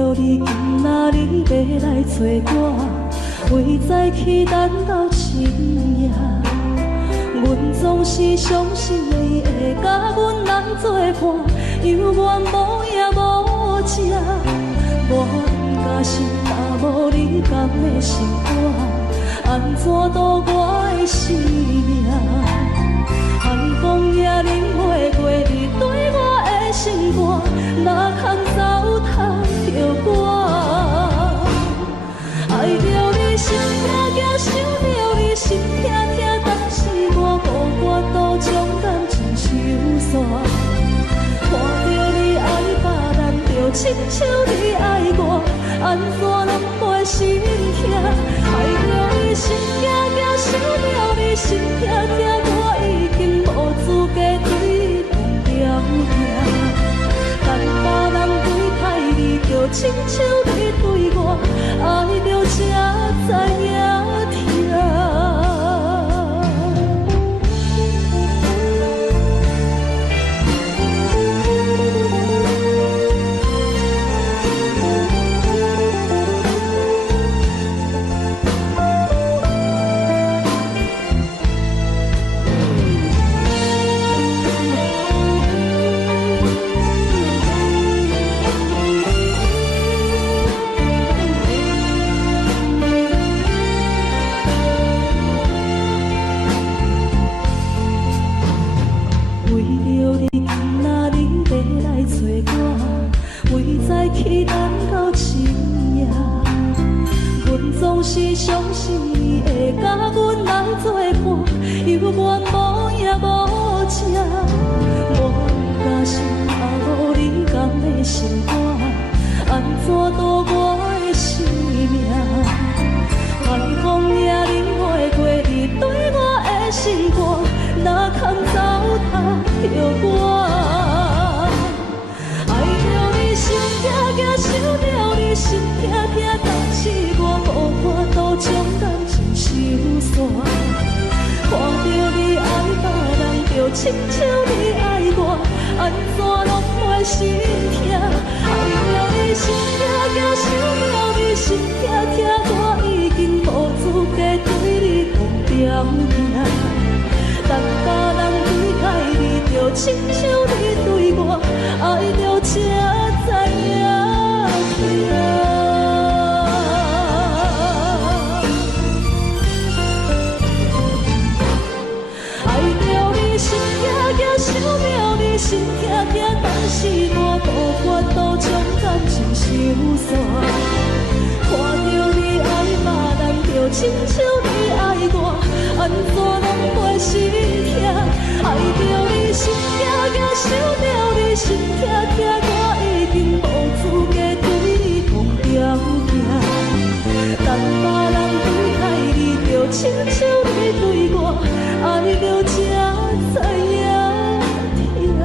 着你今仔日要来找我，为在去等到深夜。阮总是相信你会甲阮人作伴，犹原无影无迹。我不甘心，若无你甘的心肝，安怎度我的生命？寒风也忍袂过你对我的心肝，哪通糟蹋着我？爱着你心痛痛，想着你心痛痛，但是我无法度将感情收煞。看着你爱别人，就亲像你爱我，安怎拢袂心痛？爱着你心惊惊，想着你心痛痛，我已经无资格对讲条件。但别人对待你，就亲像你对我，爱着才知影痛。去等到深夜，阮总是相信你会甲阮来作伴，犹原无影无迹。我不甘心，若无你甘的心肝，安怎度我的生命？寒风也忍袂过你对我的心肝，哪通糟蹋着我？心痛痛，想着你心痛痛，但是我无法度将感情收煞。看着你爱别人，就亲像你爱我，安怎拢袂心痛？爱着你心痛痛，想着你心痛痛，我已经无资格对你讲条件。但别人对待你，就亲像你对我，爱着才知影痛。爱着你心惊惊，想着你心痛痛，但是我无法度将感情收煞。看着你爱别人，就亲像你爱我，安怎拢袂心痛？爱着你心惊惊，想着你心痛痛，我已经无资格对你讲条件。但别人对待你，就亲像你对我，爱着才知影痛。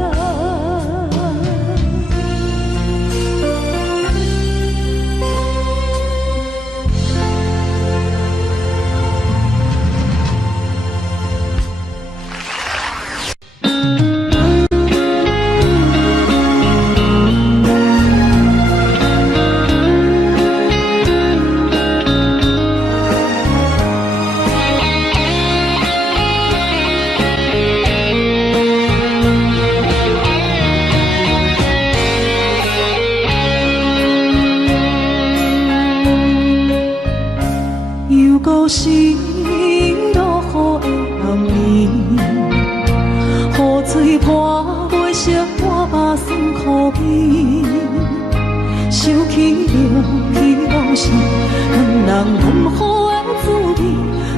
心落雨的暗暝，雨水泼袂湿我目酸苦味，想起着彼往事，两人温好的滋味，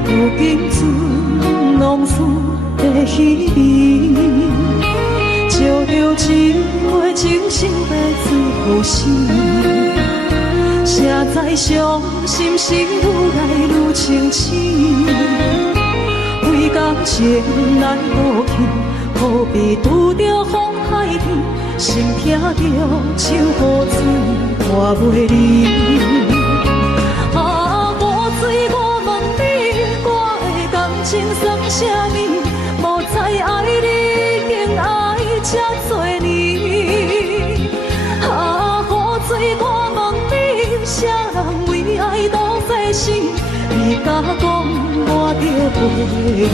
如今存拢输在稀微，照着一回真心来自负心。谁知伤心事愈来愈清醒，为感情来倒去，何必拄着风海天，心痛着手雨水换袂离。啊，雨水，我问你，我的感情算啥物？无知爱你，竟爱这多年。啊，雨水，我问你。离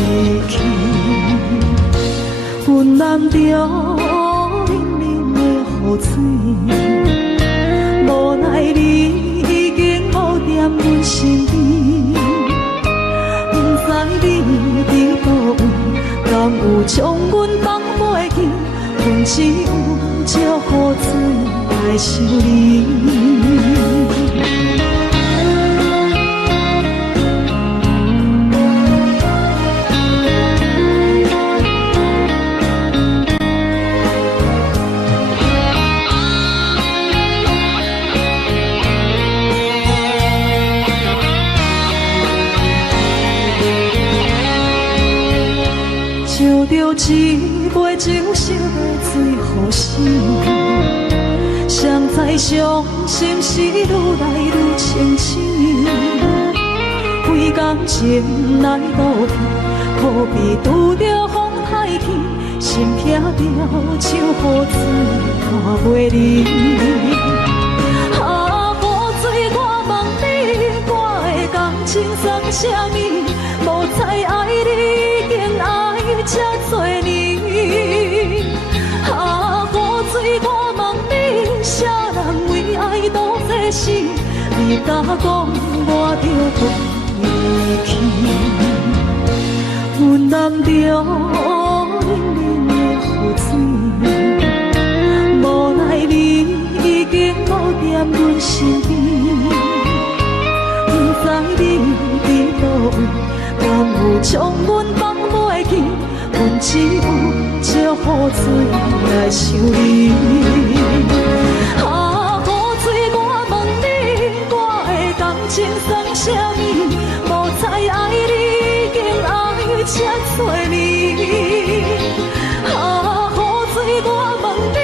去。云南中冷冷的雨水，无奈你已经无踮阮身边。不知你伫倒位，敢有将阮放袂记？阮只有借雨水来想你。唱着一杯酒色的醉予醒，谁知伤心事愈来愈清醒。为感情来倒去，可比拄着风太起，心痛着像雨水看袂离。啊，雨水，我问你，我的感情算啥物？无再爱你，竟爱这多年。啊，雨水，我问你，啥人为爱多这死？你甲讲我着会离去。云南中冷冷的雨水，无奈你已经无踮阮身边。不知你伫倒位，敢有将阮放袂记？阮只有借雨水来想你。啊，雨水，我问你，我的感情算啥物？无再爱你，竟爱这多年。啊，雨水，我问你，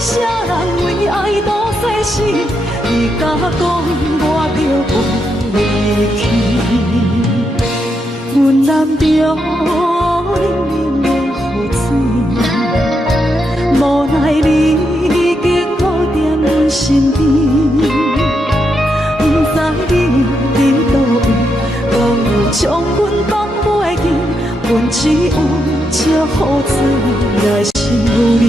啥人为爱多世事？你甲讲我着会离去。云南中冷冷的雨水，无奈你已经无踮阮身边。不知你伫倒位，敢有将阮放袂记？阮只有借雨水来想你。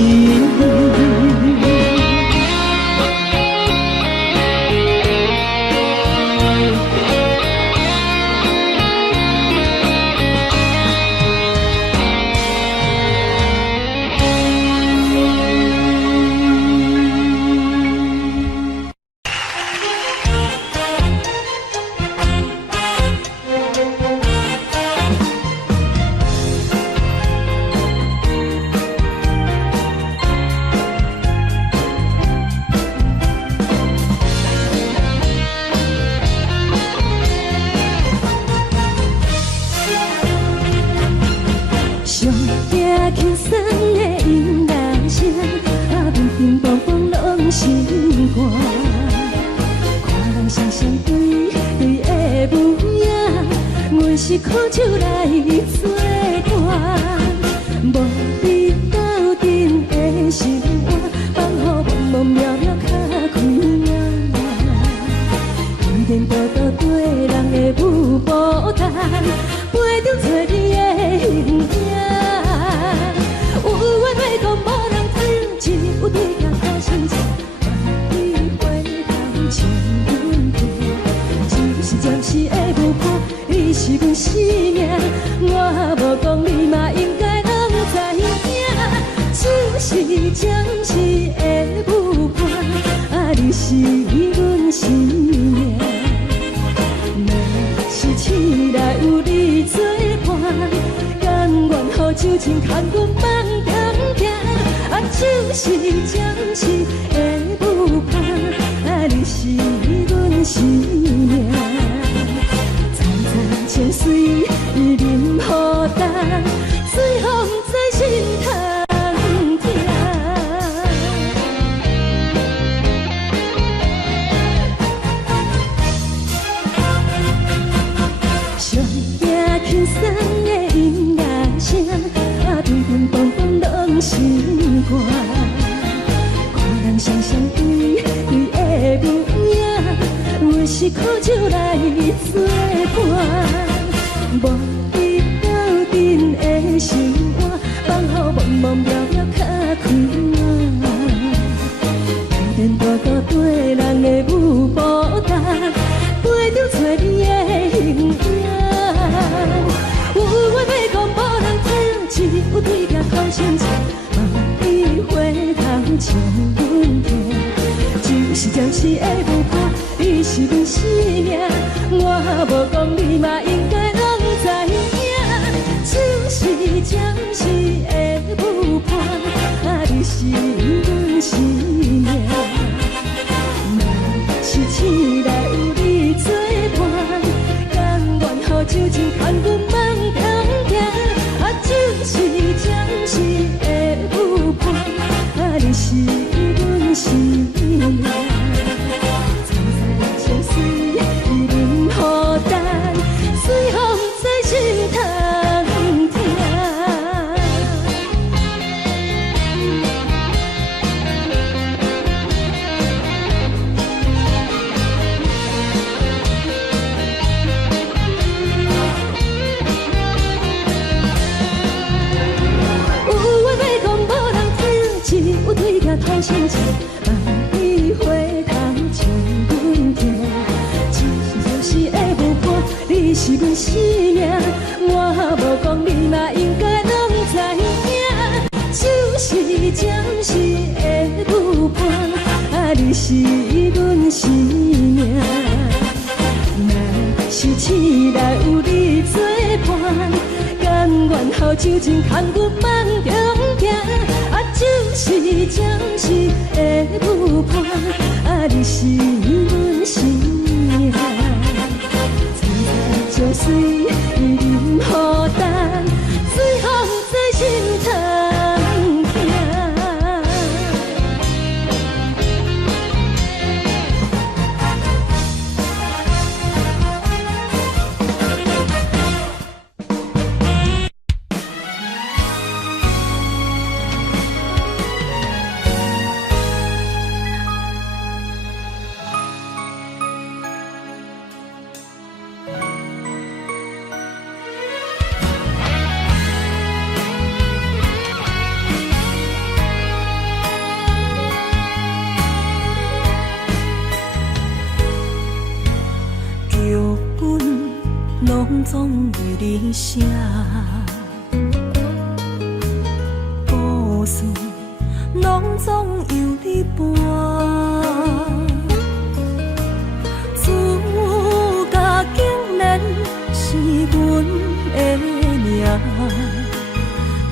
是苦酒来作伴，无你斗阵的心肝，放予梦梦渺渺较开眼。一颠倒倒对人的舞步弹，陪着做你的形影。有话要讲无人听，一有对镜较心切，万里回头将阮陪，就是暂时的舞伴。你是阮生命，我无讲你嘛应该拢知影。就是暂时的舞伴，啊，你是阮生命。若是醒来有你作伴，甘愿予酒精牵阮放长行。啊，就是暂时的舞伴，啊，你是阮生命。情水任雨淡，随风在心通听。上惊轻松的音乐声，啊，乒乒乓乓拢心肝。看人双双对对的舞影，阮是苦酒来作伴。无你将阮疼，就是暂时的无伴，你是阮生命。我无讲你嘛应该拢知影，就是暂时的无伴，你是阮生命。若是醒来有你作伴，甘愿予酒精牵阮梦中行，就是暂时的有伴，你是阮生命。再再相随，伊任孤单，随风在心通听。有对镜偷心情，万里花香将阮疼。就是的无伴，你是阮生命。我无讲你嘛应该拢知影，就是暂时的有伴，你是阮生命。若是醒来有你作伴，甘愿予酒精牵阮梦中行。就是暂时的有伴，你是阮生命。再再相随，伊任孤单，随风在心通听。总为你写，故事拢总由你伴，主角竟然是阮的名，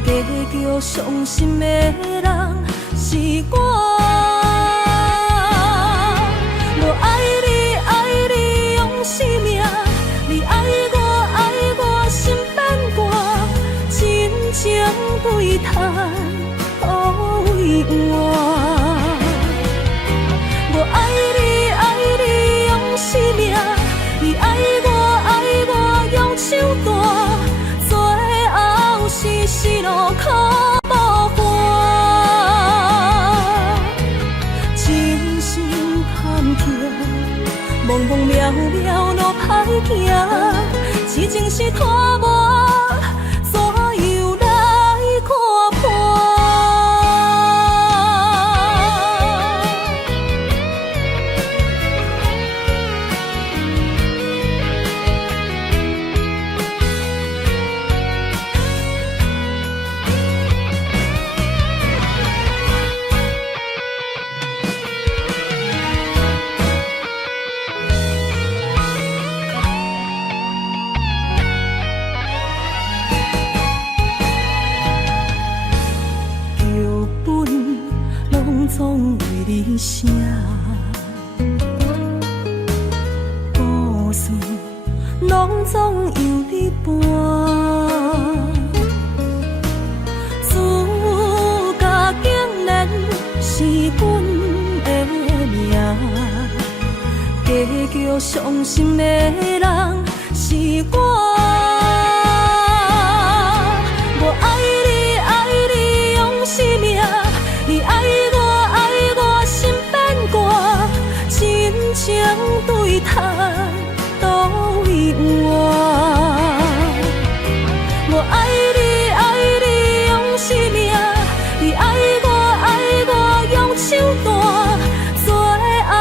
结局伤心的人是我。我爱你，爱你用生命，你爱我。心变卦，真情对谈，可为我。我爱你，爱你用生命，你爱我用手段，最后是死路可无伴。真心坎坷，茫茫渺渺路歹行。痴情是拖磨，怎又来看破？总为你写，故事拢总由你伴，主角竟然是阮的名，结局伤心的人是我。我爱你，爱你用生命，你爱我。真情对谈，都为我。我爱你，爱你用生命，你爱我用手段，最后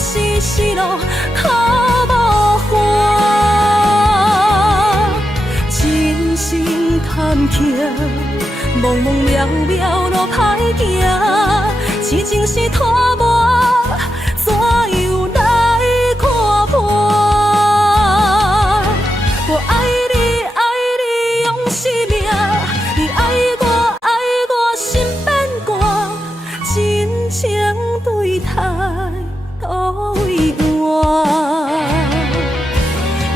是死路可无伴。真心坎坷，茫茫渺渺路歹行。痴期待都为我。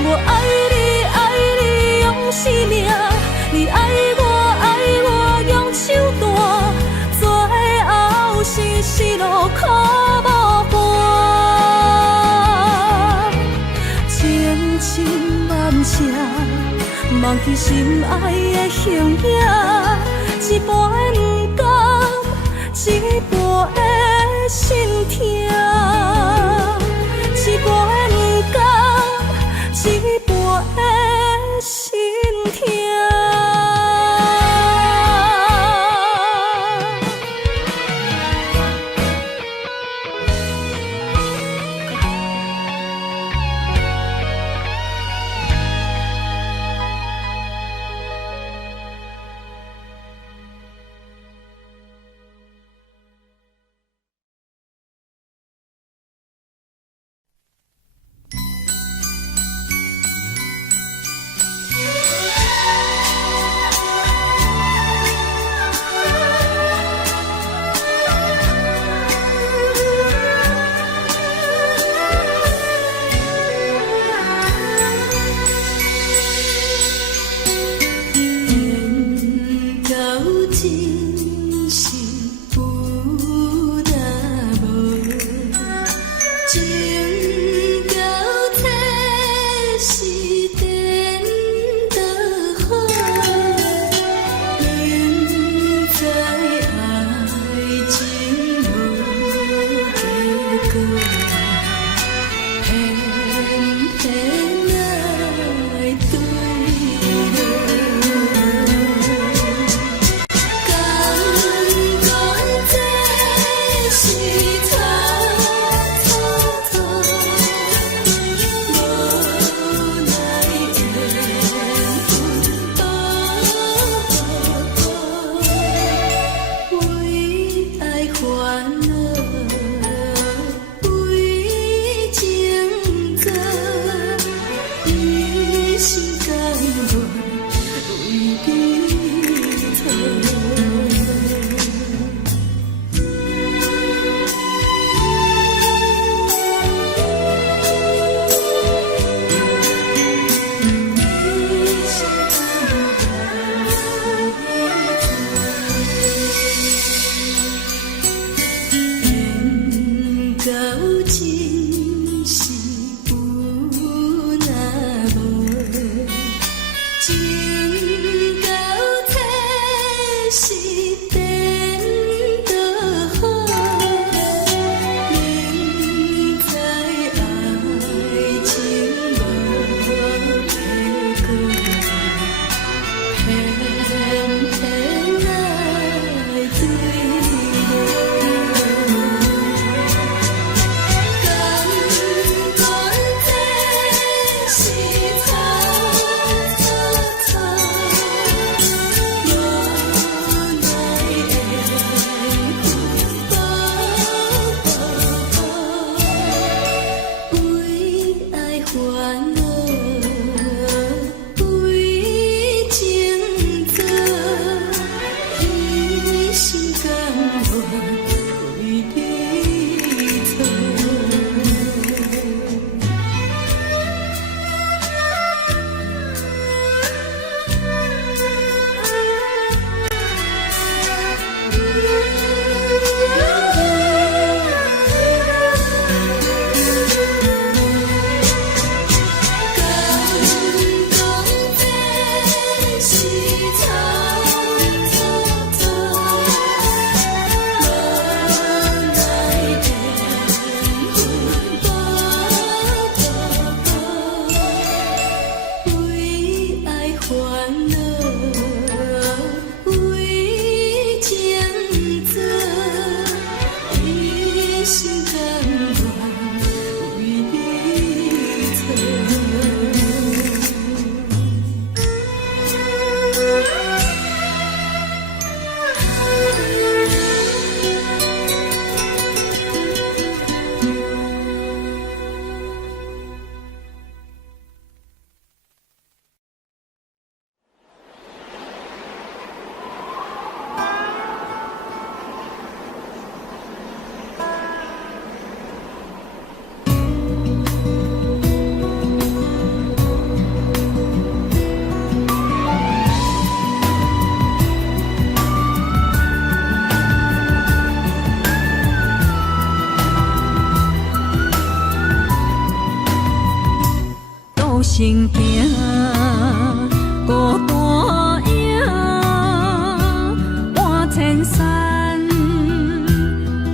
我爱你，爱你用生命，你爱我用手段，最后是死路苦无伴。情深万声，忘记心爱的形影，一半的不甘，一半的心痛。行行，孤单影，半千山，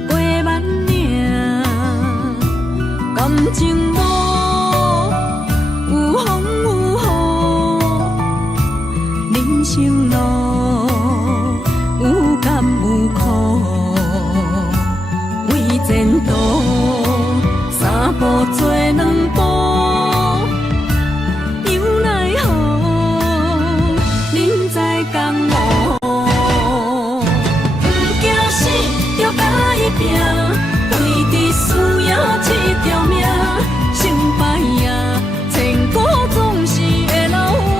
过万岭，感情无有风有雨，人生路有甘有苦，为前途三步做两步。拼，为伫需要一条命，成败也千古总是会留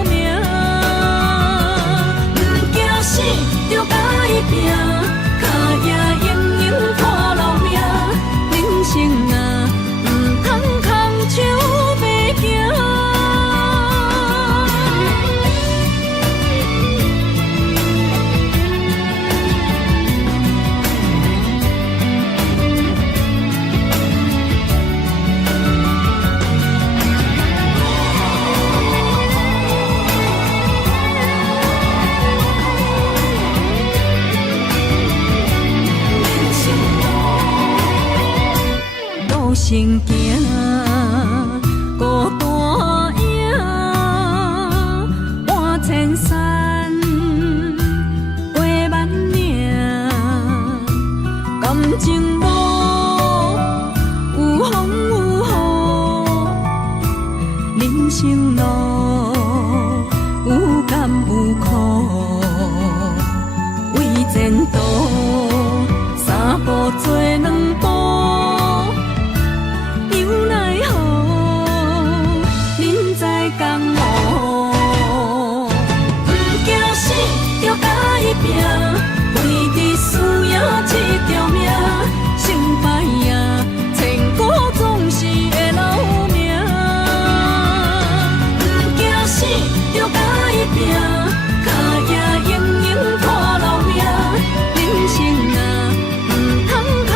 名。不惊死，就甲伊拼，脚也硬硬看老命。人生啊，不通空手白行。行行，孤单影，半千山，过万岭，感情无有风有雨，人生路有甘有苦，为前途三步做两步。拼，为伫需要一条命，成败也千古总是会留名。不惊死，就甲伊拼，脚也硬硬看老命。人生啊，不通空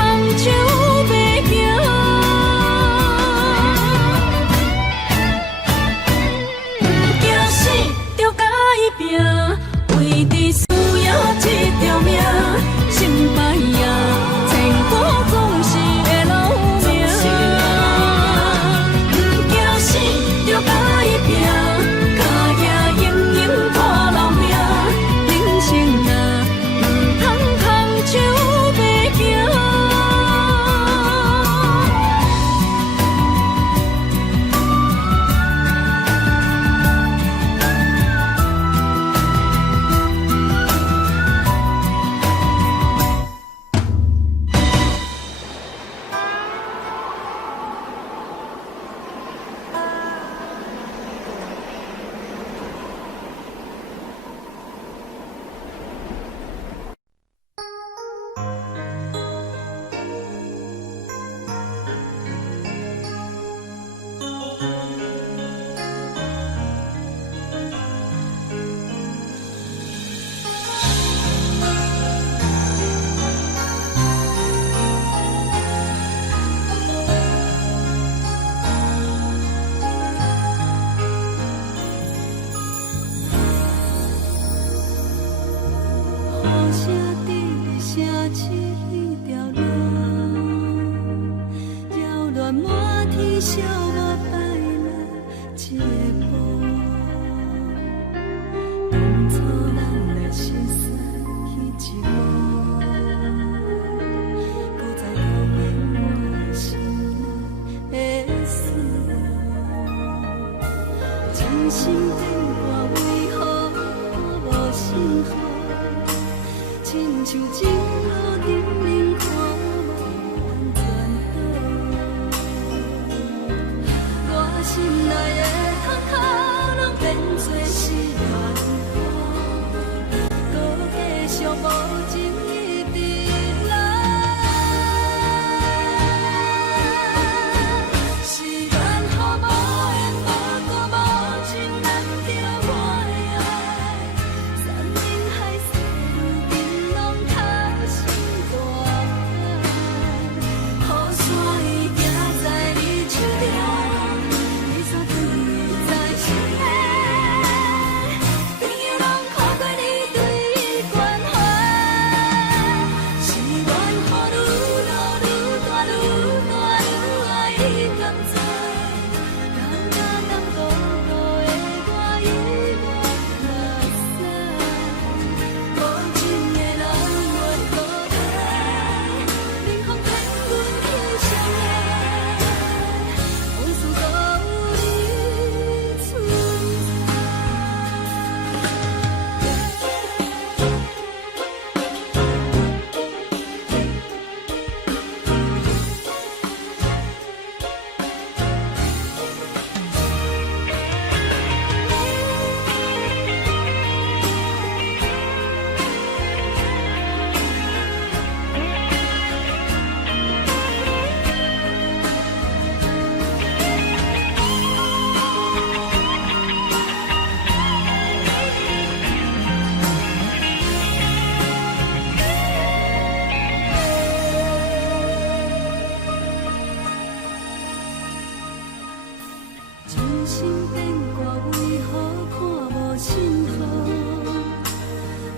生变卦为何看无信号？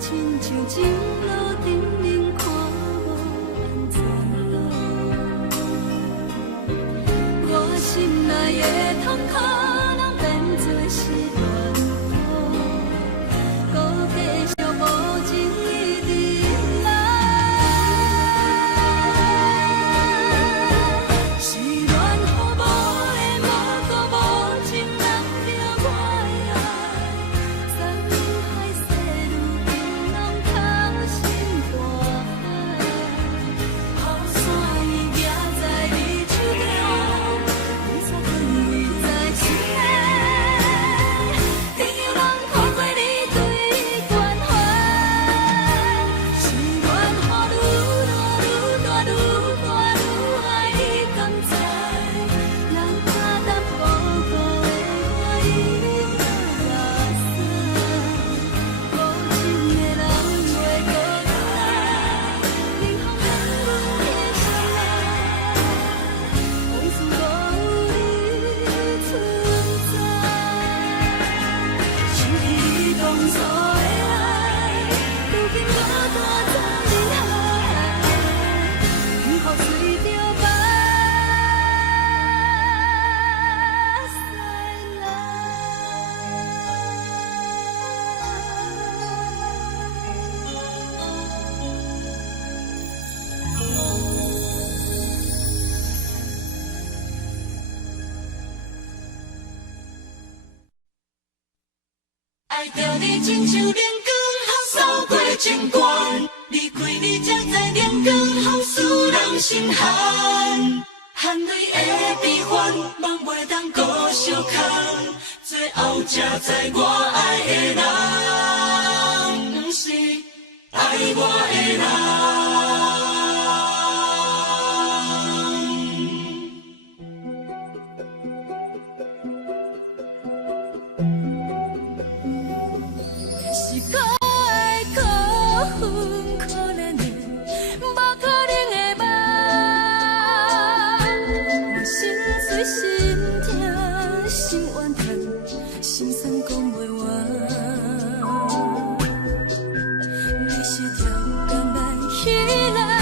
亲像情路沉沦，看无安全路。我心内的痛可能变作是乱土，搁继续无情一直来。是乱乎无的无辜无情人着我的爱，山盟海誓如今拢通心大海。雨伞已夹在你手中，雨伞vẫn围在心内。朋友人看过你对关怀，是缘雨愈落愈大愈大愈爱你甘知？人假答无辜的我已经落伞，无情的人袂搁回来，冷风冷阮的心内，往事无你存在。想起你当初的爱，如今孤单在人海，幸福随着目屎爱着你亲像连光雨扫过情关，离开你才知连光雨使人心寒。含泪的悲欢，望袂当搁相牵，最后才知我爱的人，不是爱我的人。是可爱可恨可怜的，无可能的梦。我心碎心痛心怨叹，心酸讲袂完。你是条甘来彼来。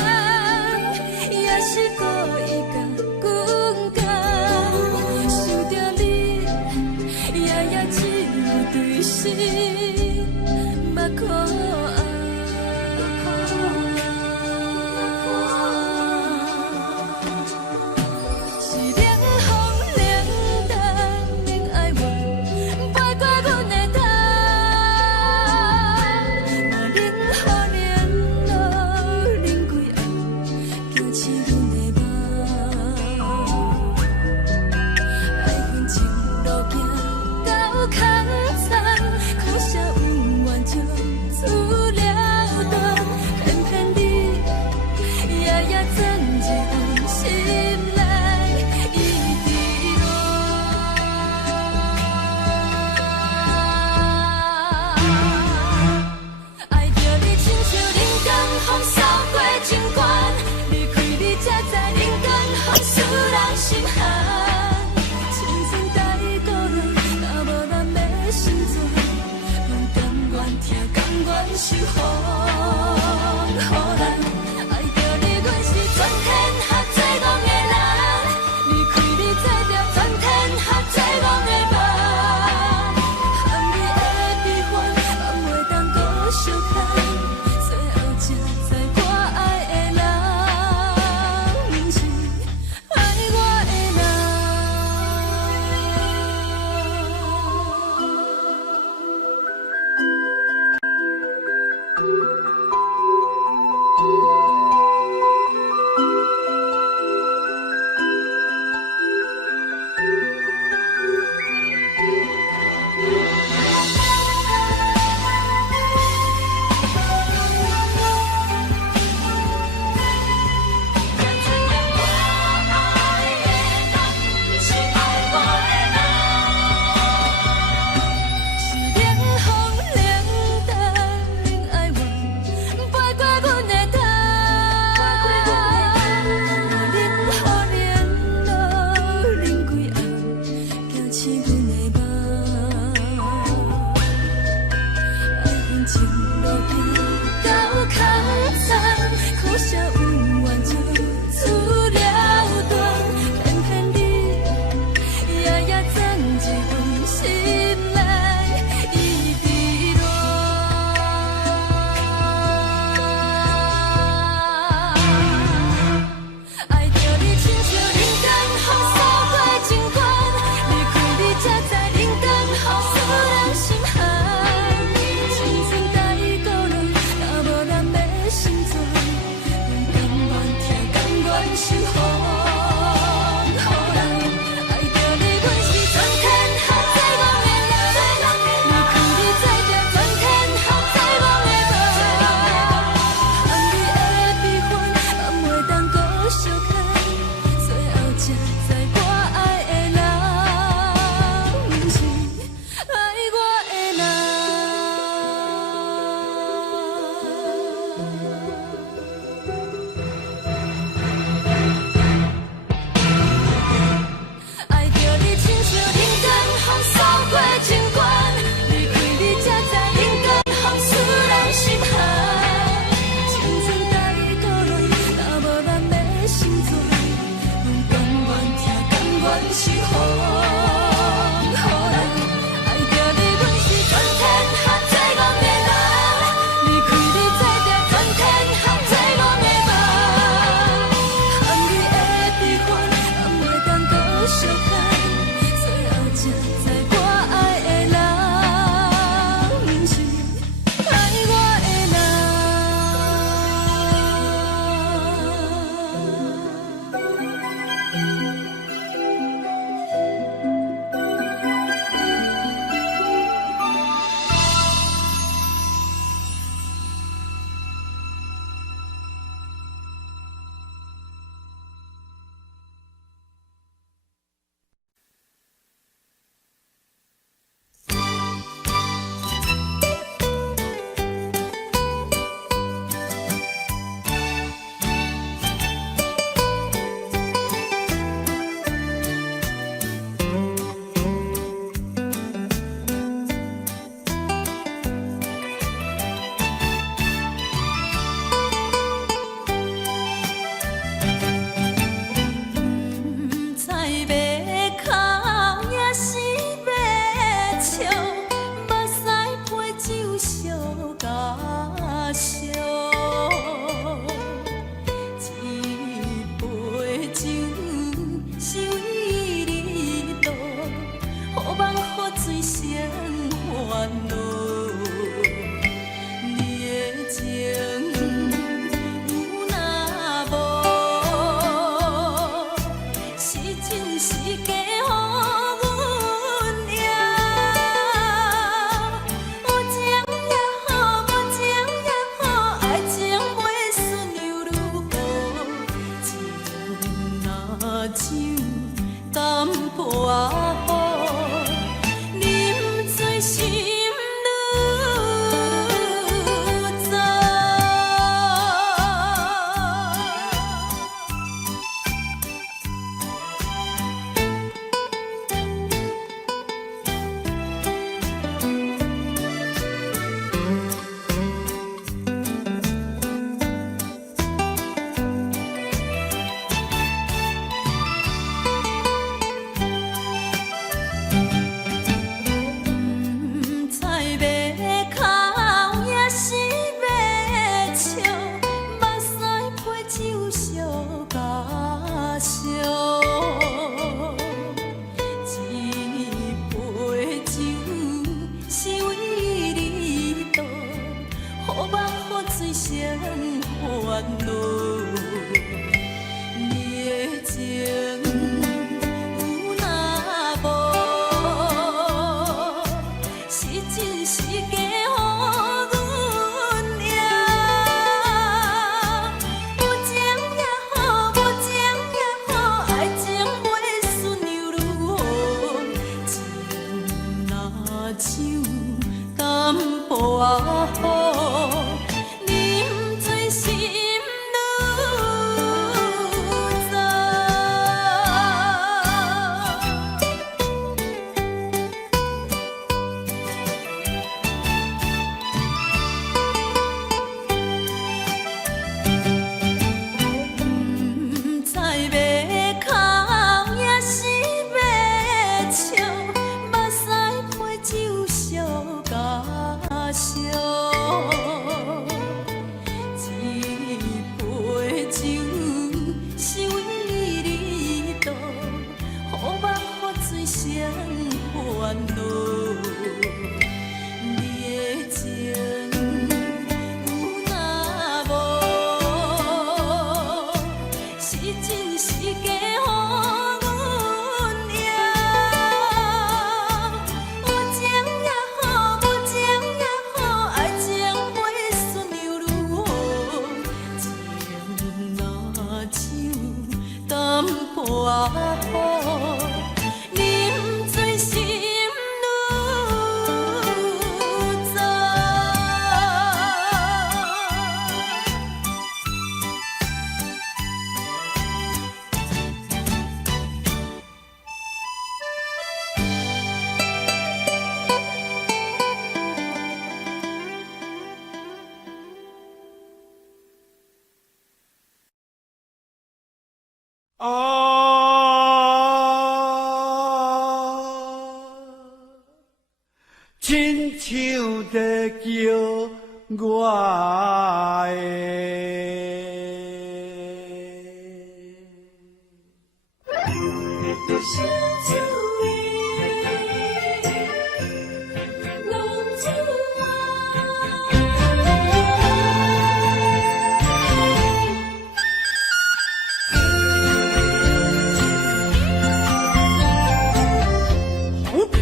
守护。予人爱着你，阮是全天下最戆的人。离开你才着全天下最戆的梦。含泪的悲欢，也袂当搁相牵，最后才知我爱的人，毋是爱我的人。爱着你，亲像人间风扫过情关，离开你才知人间风使人心寒。青春甲伊倒落，若无咱要成全，阮甘愿听，甘愿守护。予人爱着你，阮是全天下最戆的人。离开你才知全天下最戆的梦。含泪的悲欢，也袂当搁相牵，最后才知我爱的人，毋是爱我的不知要哭也是要笑，目屎配酒烧甲烧。一杯酒收伊里肚，予梦予醉生烦恼。你的情有若无？是真是假，予阮赢。有情也好，无情也好，爱情袂顺又如何？情若酒敢破雨，啉醉心愈糟。破雨，饮醉心愈早。亲像在叫我的。小酒味，浓酒啊。皇天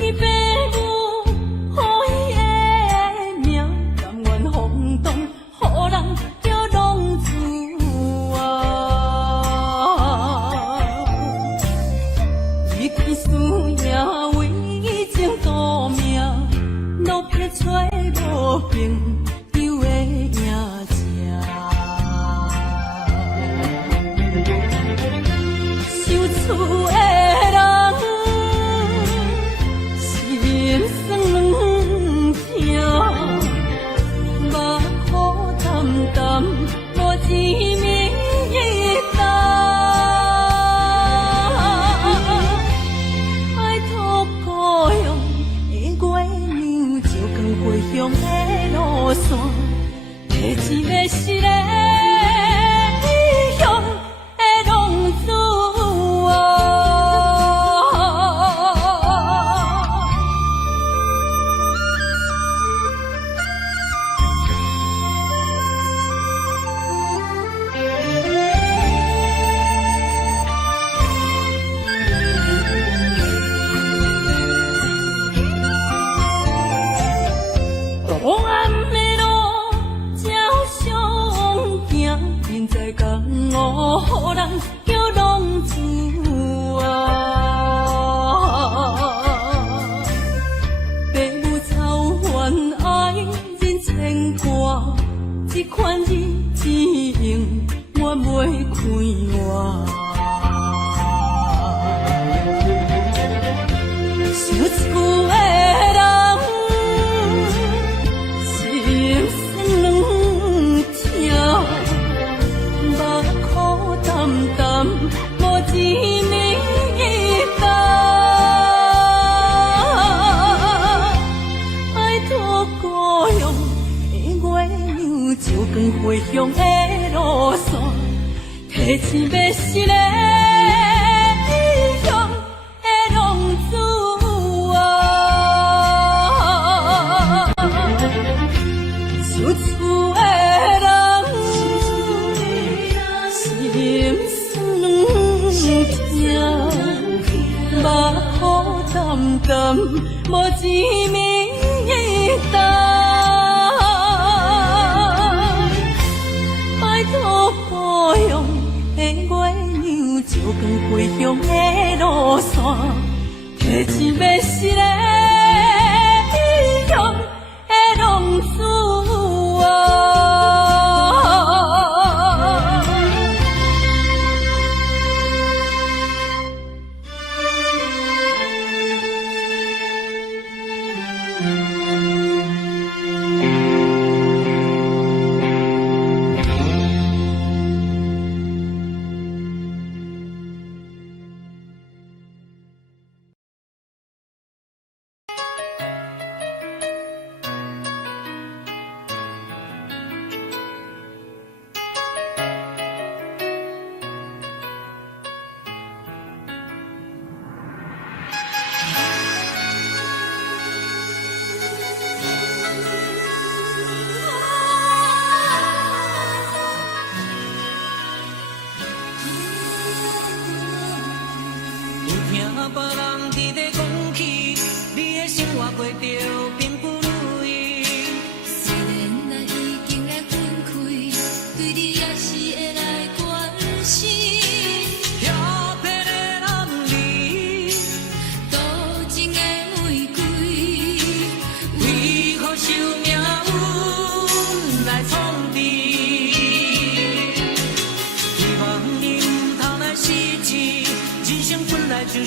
父母予伊的命，甘愿放荡，予人叫浪子啊。一见输赢为情赌命，路撇找无朋友的赢者。受厝的人心酸痛，目眶淡淡无一明一答。爱托故乡的月娘，照光回乡的路线，提一个失个异乡的浪子啊。大暗的路照常行，人在江湖，予人叫浪子啊。父母操怨爱人牵挂，这款日子用我袂开换。受厝的人心酸软痛，目眶淡淡无一明一答。爱托故乡的月娘，照光回乡的路线，提一个失个异乡的浪子啊。受厝的人心酸痛，目眶淡淡无一明一答。拜托故乡的月娘，照光回乡的路线，提一个失个异乡的浪子啊。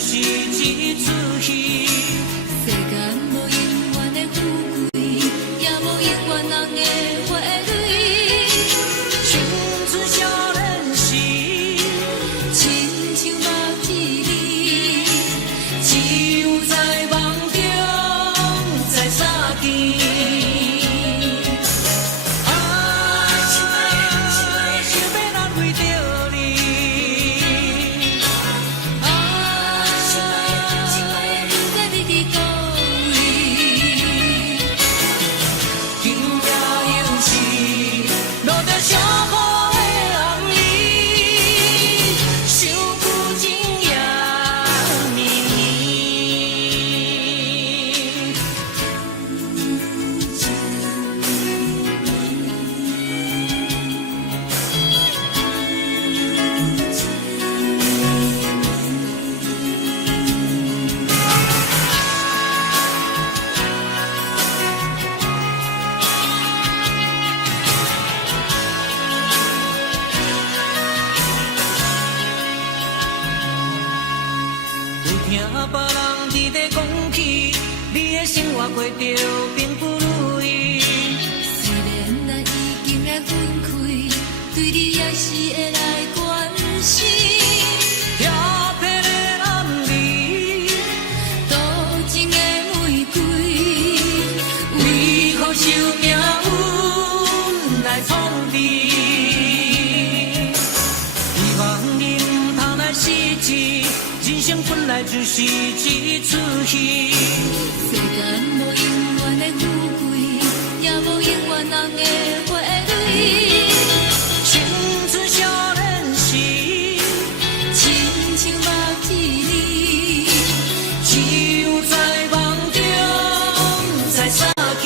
就是一出戏。世间无永远的富贵，也无永远人的花蕊。青春少年时，亲像目一字，只有在梦中才相见。听别人伫咧讲起，你的生活过着并不如意。虽然咱已经来分开，对你也是会来关心。调皮的男儿，多情的玫瑰，为何受命运来创治？希望你唔通来失志。人生本来就是一出戏，世间无永远的富贵，也无永远人的花蕊。青春少年时，亲像目一字，只有在梦中才相见。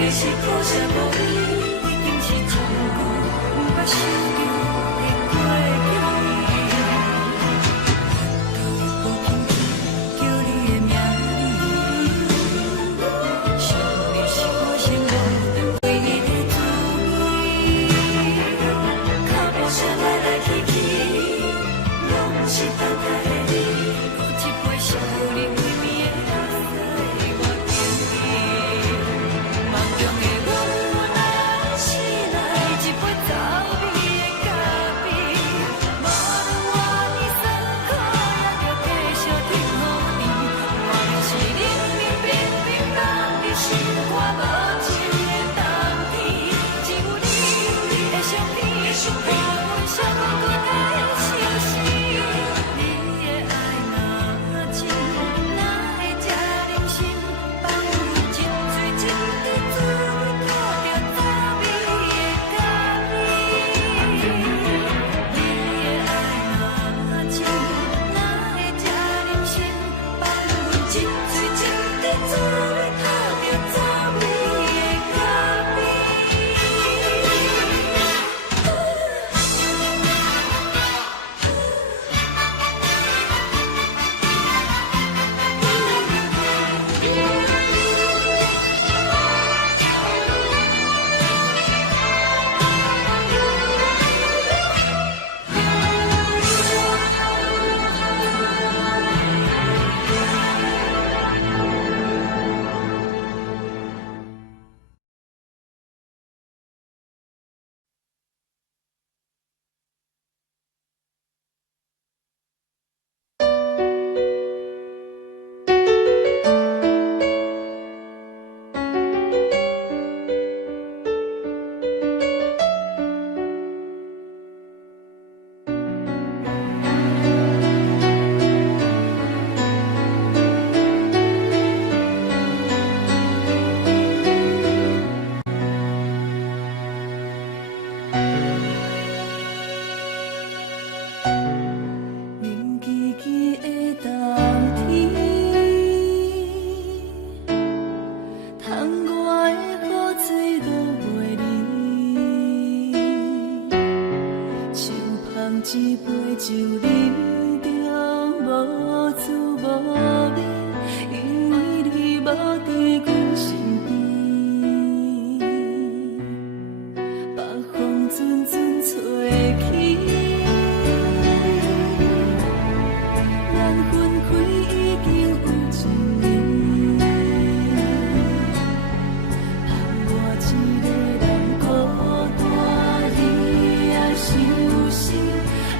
的是苦涩无味，已经是错误，不捌想着的过去。到底无轻轻叫你的名字，想的是我生活唯一的滋味。脚步声来来去去，拢是等待的你，有一杯是有你为眠的水，我敬你。梦中的我，若醒来，一杯早味的咖啡，无论我的酸苦，也着继续甜予你。我就是冷冷冰冰放伫心肝无情的冬天，只有你的相片，伴阮烧滚滚的相思。你的爱若真，哪会这忍心放阮一醉一滴滋味，吐着早味的咖啡？你的爱若真，哪会这忍心放阮一醉一滴滋味，吐着早味的咖啡？冷叽叽的冬天，窗外的雨水落袂离，像捧一杯酒饮着无滋无味，因为你无伫阮身边，北风阵阵吹起。咱分开已经有一年，盼我一个人孤单，你也伤心，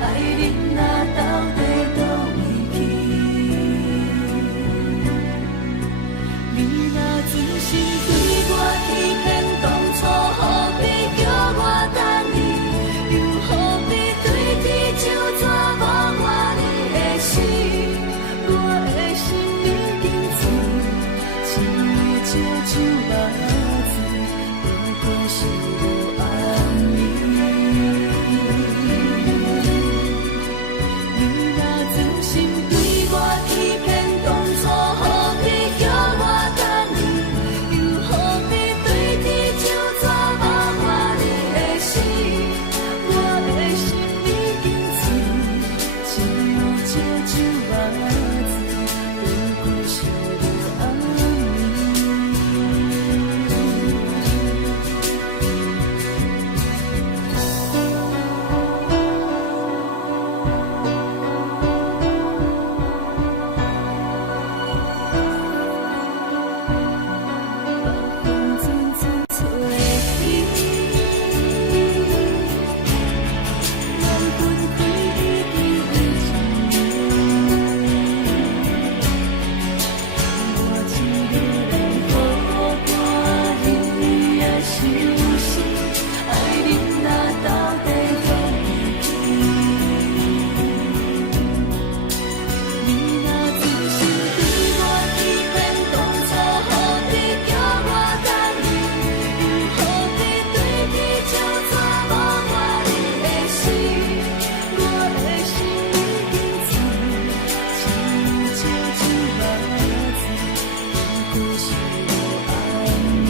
爱人若到底倒位去？你若真心对我欺骗，当初何必叫我等你？又何必对天就怎忘我你的心？我的心已经醉，只为借酒目睭，不过是无安眠。你若真心对我欺骗，当初何必叫我等你？又何必对天就怎忘我你的心？我的心已经醉，只有借酒目睭，不过是无安风阵阵吹起，咱分开已经有一年，我一个人孤单，你也伤心，爱人若到底倒位去？你若真心对我欺骗，当初何必叫我等你？又何必对天就怎忘我你的心？我的心已经醉，只有借酒目睭，不过是无安眠。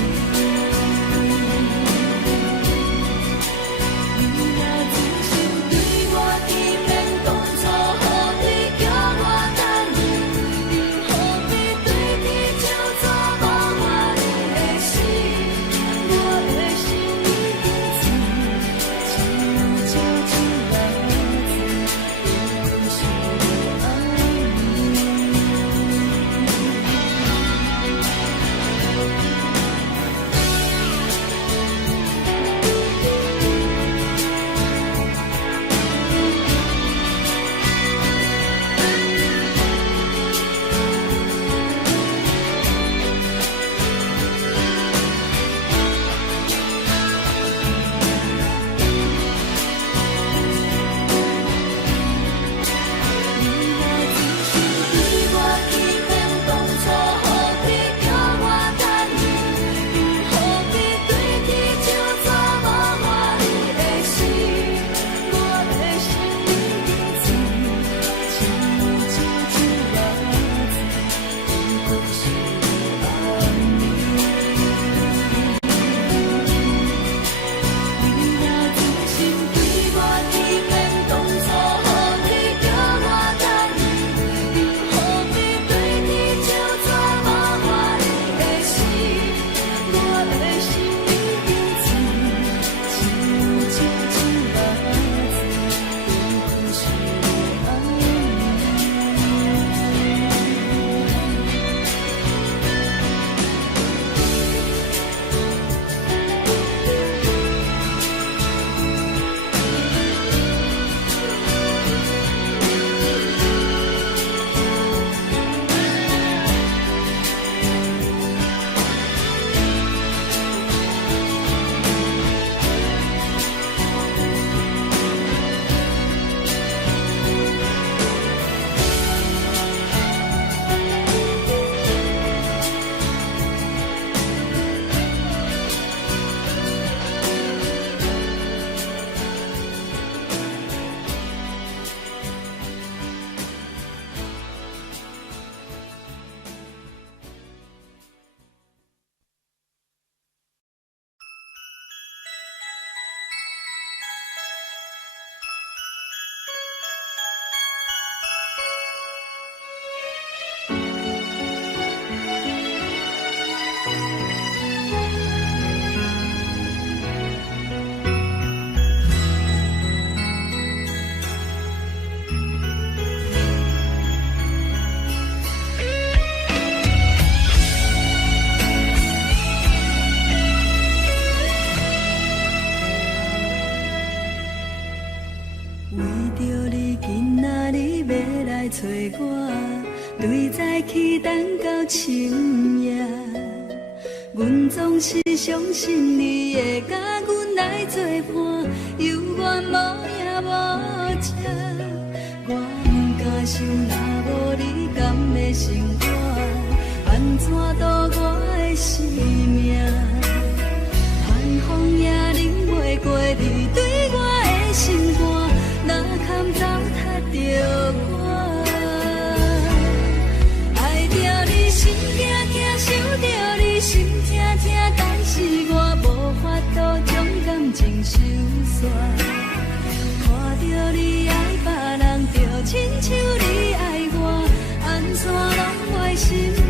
对早起等到深夜，阮总是相信你会甲阮来作伴，犹原无影无迹。我不敢想，若无你甘的生活，安怎度我的生命？寒风也忍袂过你对我的心肝，哪堪糟蹋着我？爱着你心惊惊，想着你心痛痛，但是我无法度将感情收煞。看着你爱别人，就亲像你爱我，安怎拢会心痛？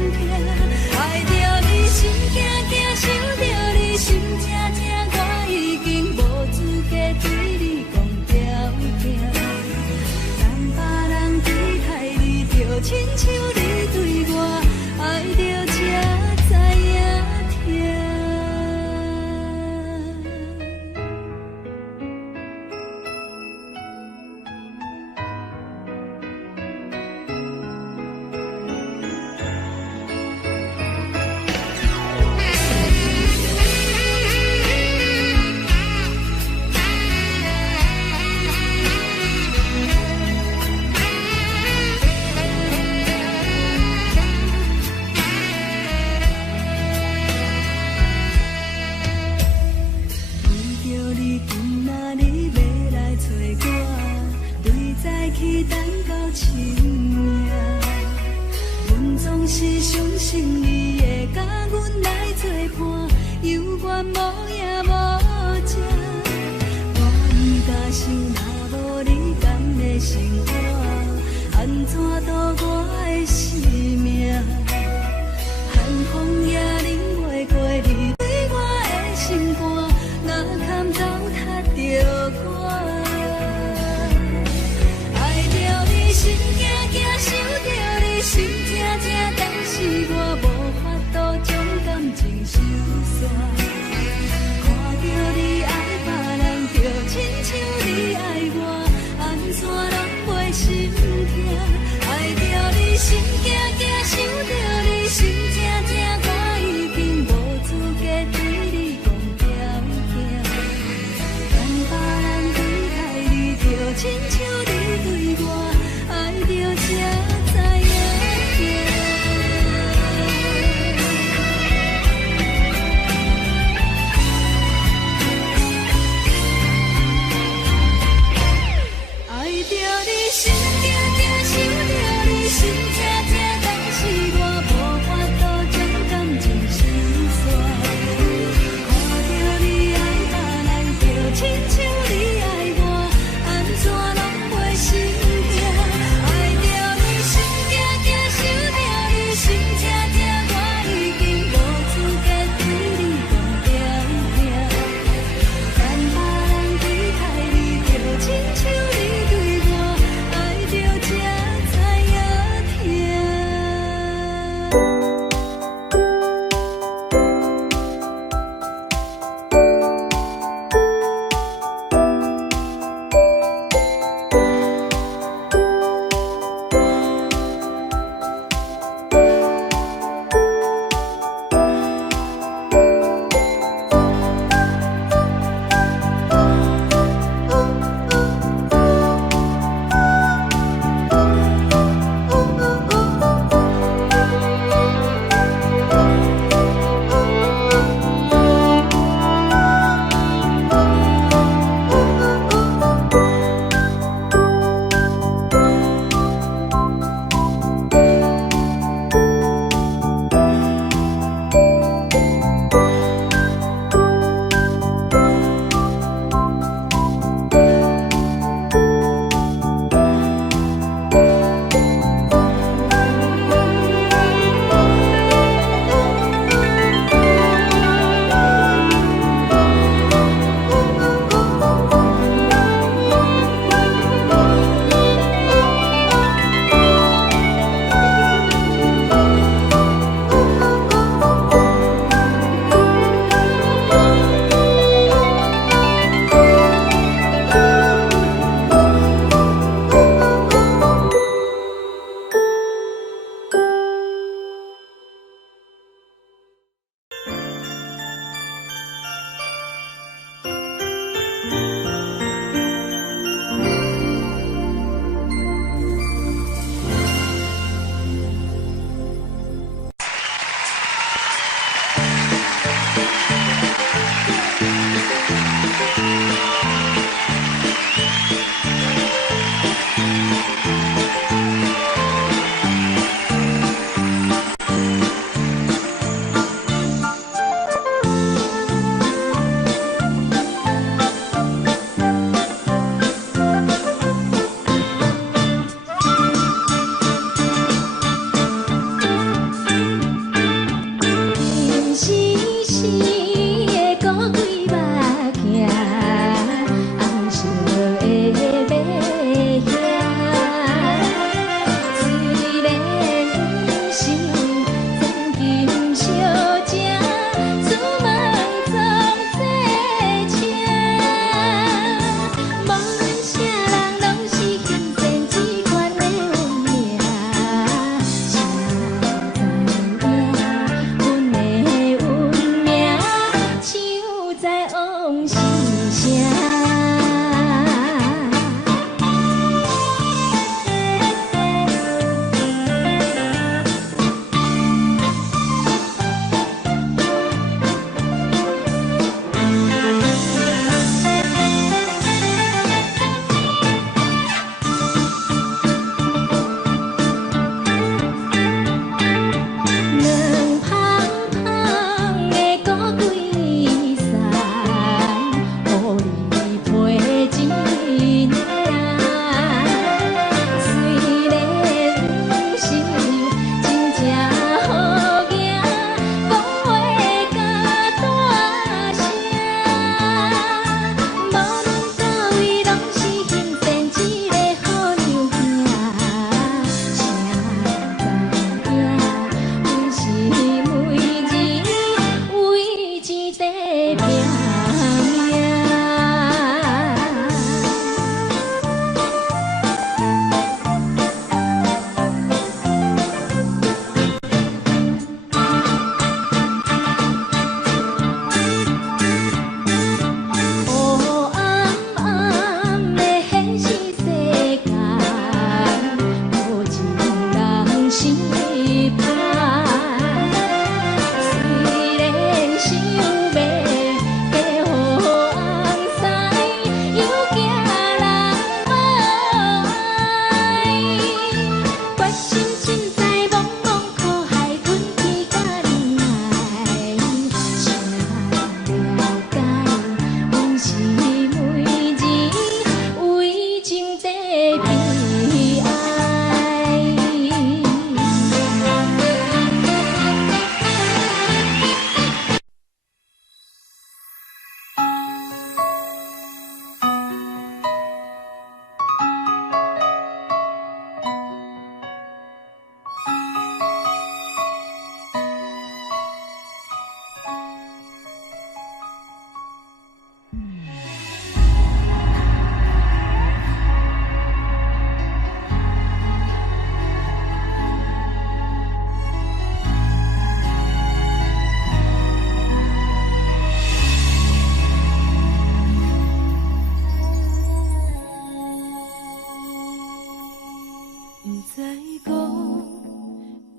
爱着你心惊惊，想着你心痛痛，我已经无资格对你讲条件。但别人对待你，就亲像你对我，爱着才知影痛。是相信你会甲阮来作伴，犹原无影无迹。我不敢想，若无你甘的生活，安怎度我的生命？寒风也忍袂过你对我的心肝，哪堪糟蹋着我？爱着你心惊惊，想着你心痛痛，但是我无法度将感情收煞。看着你爱别人，就亲像你爱我，安怎拢袂心痛？爱着你心。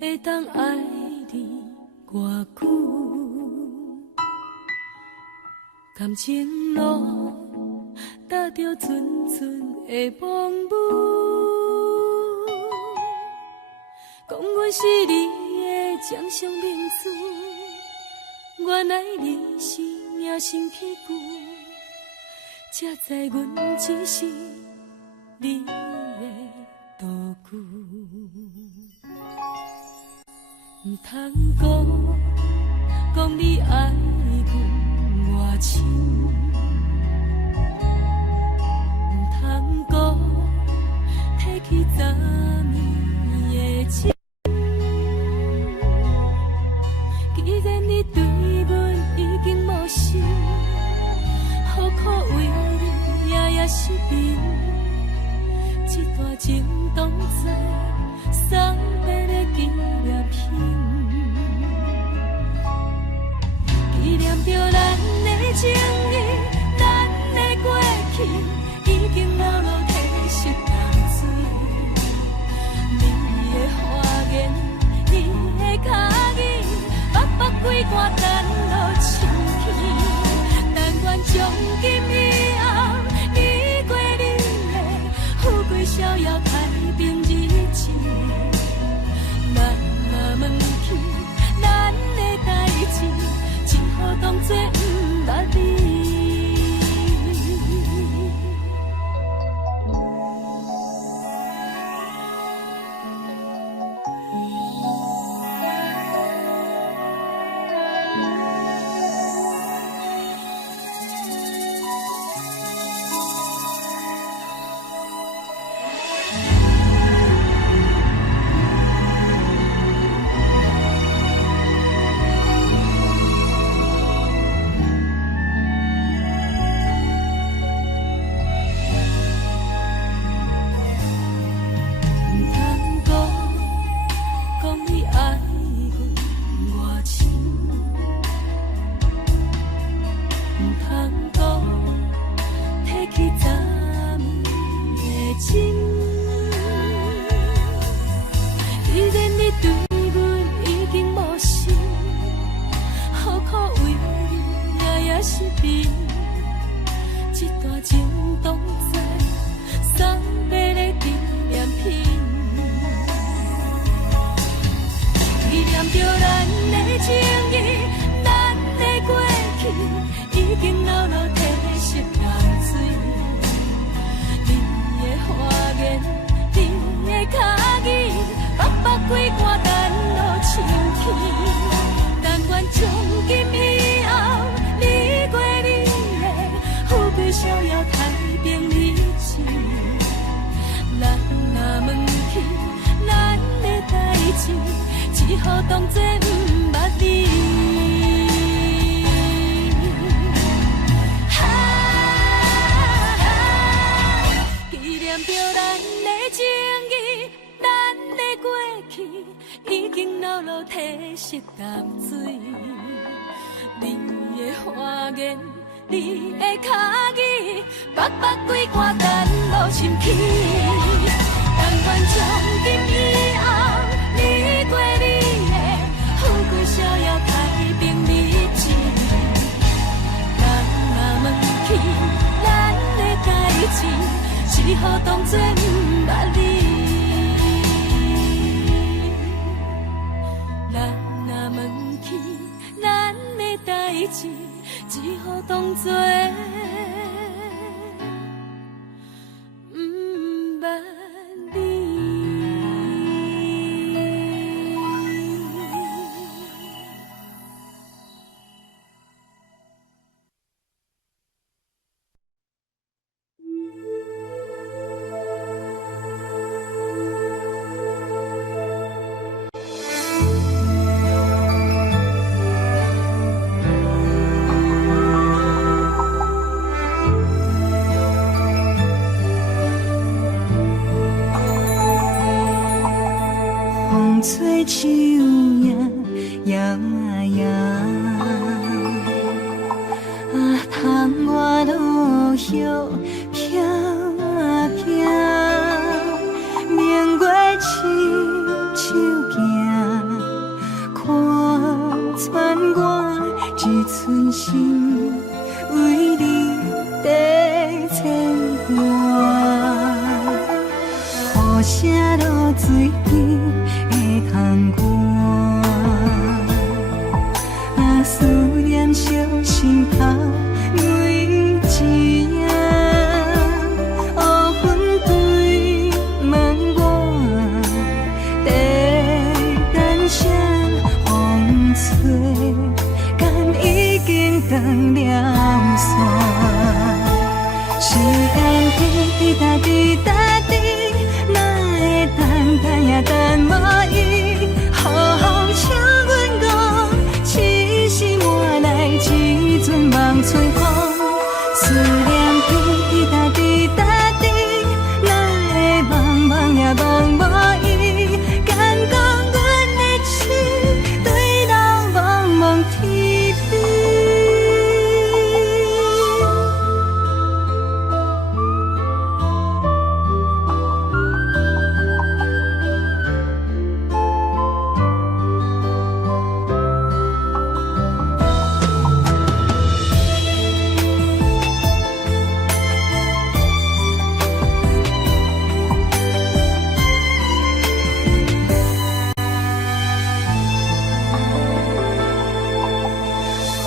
会当爱你偌久？感情路踏着纯纯的梦雾，讲阮是你的掌上明珠，原来你是命生起句，才知阮只是你的道具。唔通讲你爱阮偌深，唔通讲提起昨暝的情。既然你对阮已经无心，何苦为你夜夜失眠？这段情当作送别的纪念品。纪念着咱的情谊，咱的过去，已经牢牢褪色淡水。你的花言，你的脚语，默默几段等落深去。但愿从今以后，你过你的富贵逍遥太平日子。咱若问起咱的代志，只好当作不捌你。只好当作不捌你。纪念着咱的情谊，咱的过去，已经牢牢褪色淡水。你的花言，你的脚语，默默几段等落深去。但愿从今以后，你过你的富贵逍遥太平日子。咱若问起咱的代志，只好当作不捌你。咱若问起咱的代志，只好当作不捌你。吹树叶摇啊摇，窗外落叶飘啊飘，明月亲手行。寸心为你在牵挂，雨声落水边会通过，啊思念烧心头每一夜，乌云对问我，在等啥风吹，敢已经断了线。时间滴答滴答滴，哪会等也等无伊？好好请阮讲，痴心换来一阵梦吹风。思念滴答滴答滴，哪会茫茫也茫无伊？敢讲阮的痴，对人茫茫天边。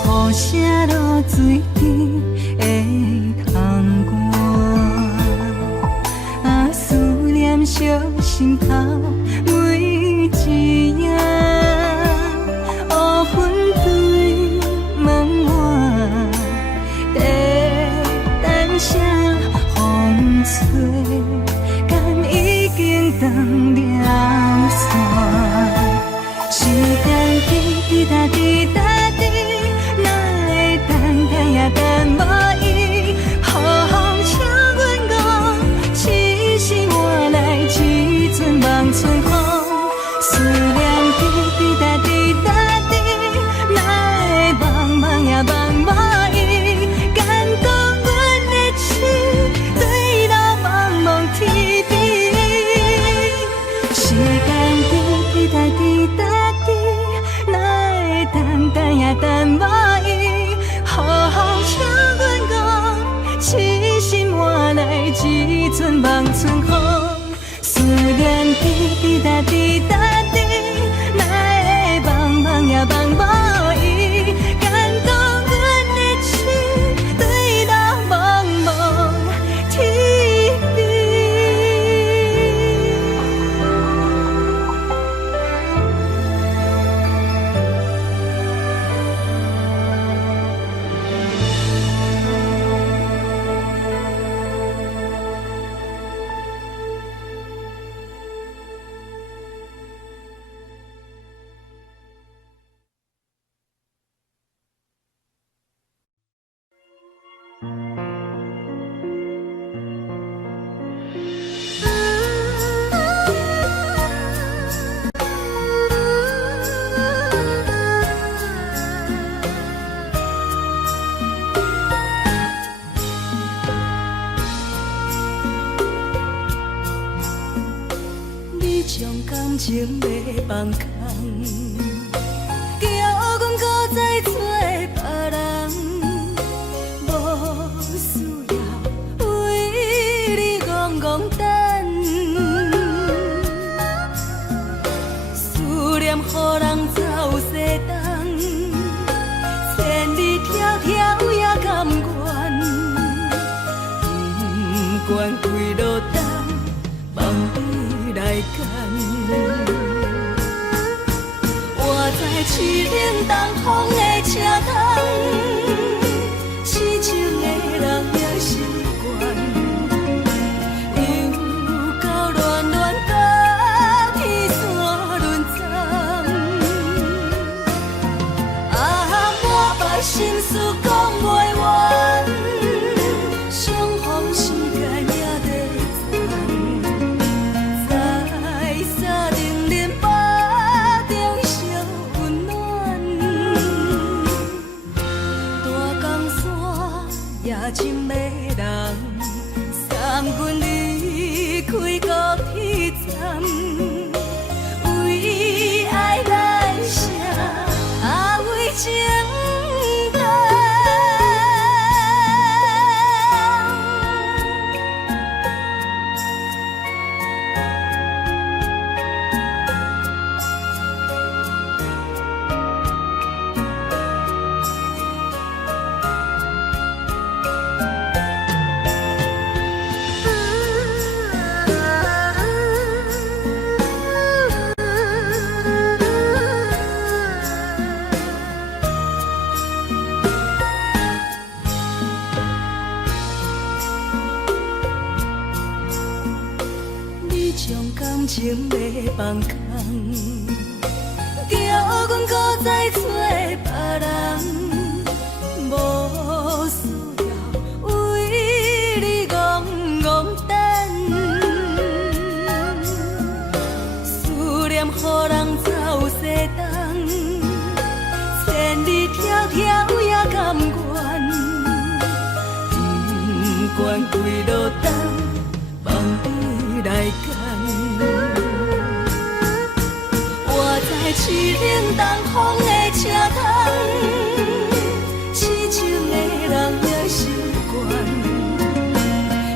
雨声落水边会通过，啊思念烧心头每一夜，乌云对问我，在等啥风吹，敢已经断了线。时间滴答滴答滴，哪会等也等无伊？好好请阮讲，痴心换来一阵梦吹风。思念滴答滴答滴，哪会茫茫也茫无伊？敢讲阮的痴，对人茫茫天边。时间滴答滴答滴，哪会等也等无伊？好好请阮讲，痴心换来一阵梦春风。思念滴答滴答滴，哪会茫茫也茫无伊？敢讲阮的痴，对人茫茫天边。你将感情要放空，叫阮搁再找别人，无需要为你戆戆等。思念予人走西东，千里迢迢也甘愿，不管几路灯，望你来牵。我在凄冷东风的车窗，痴情的人也习惯，又到乱乱甲天线轮转。啊，满腹心事讲袂完，相逢时间也在等，在沙冷冷巴中烧温暖。大江山也真迷人，三军离开高铁站，为爱来城，啊为情放空，叫阮搁再找别人。无需要为你戆戆等，思念予人走西东，千里迢迢也甘愿，不管几路灯，望你来赶。我在痴冷东风的车窗。痴情的人的心肝，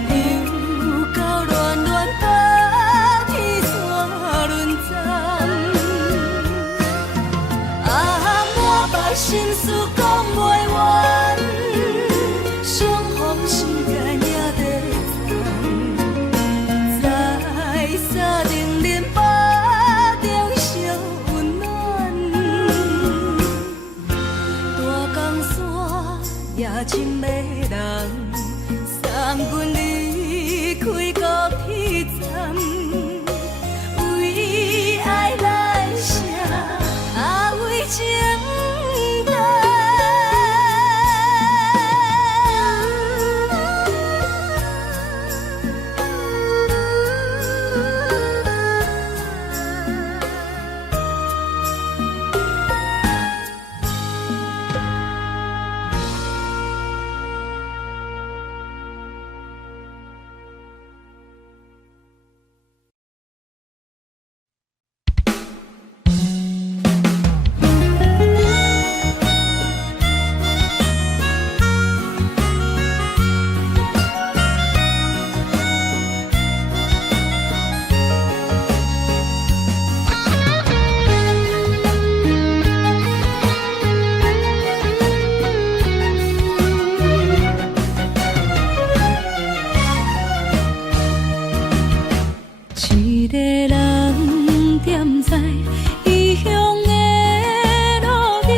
又到恋恋把天山轮站。满腹心事讲袂完，相逢时间也在站，在沙定林巴中相温暖。大江山也真迷人，送阮离开高铁站，为爱来写为情单。一个人踮在异乡的路边，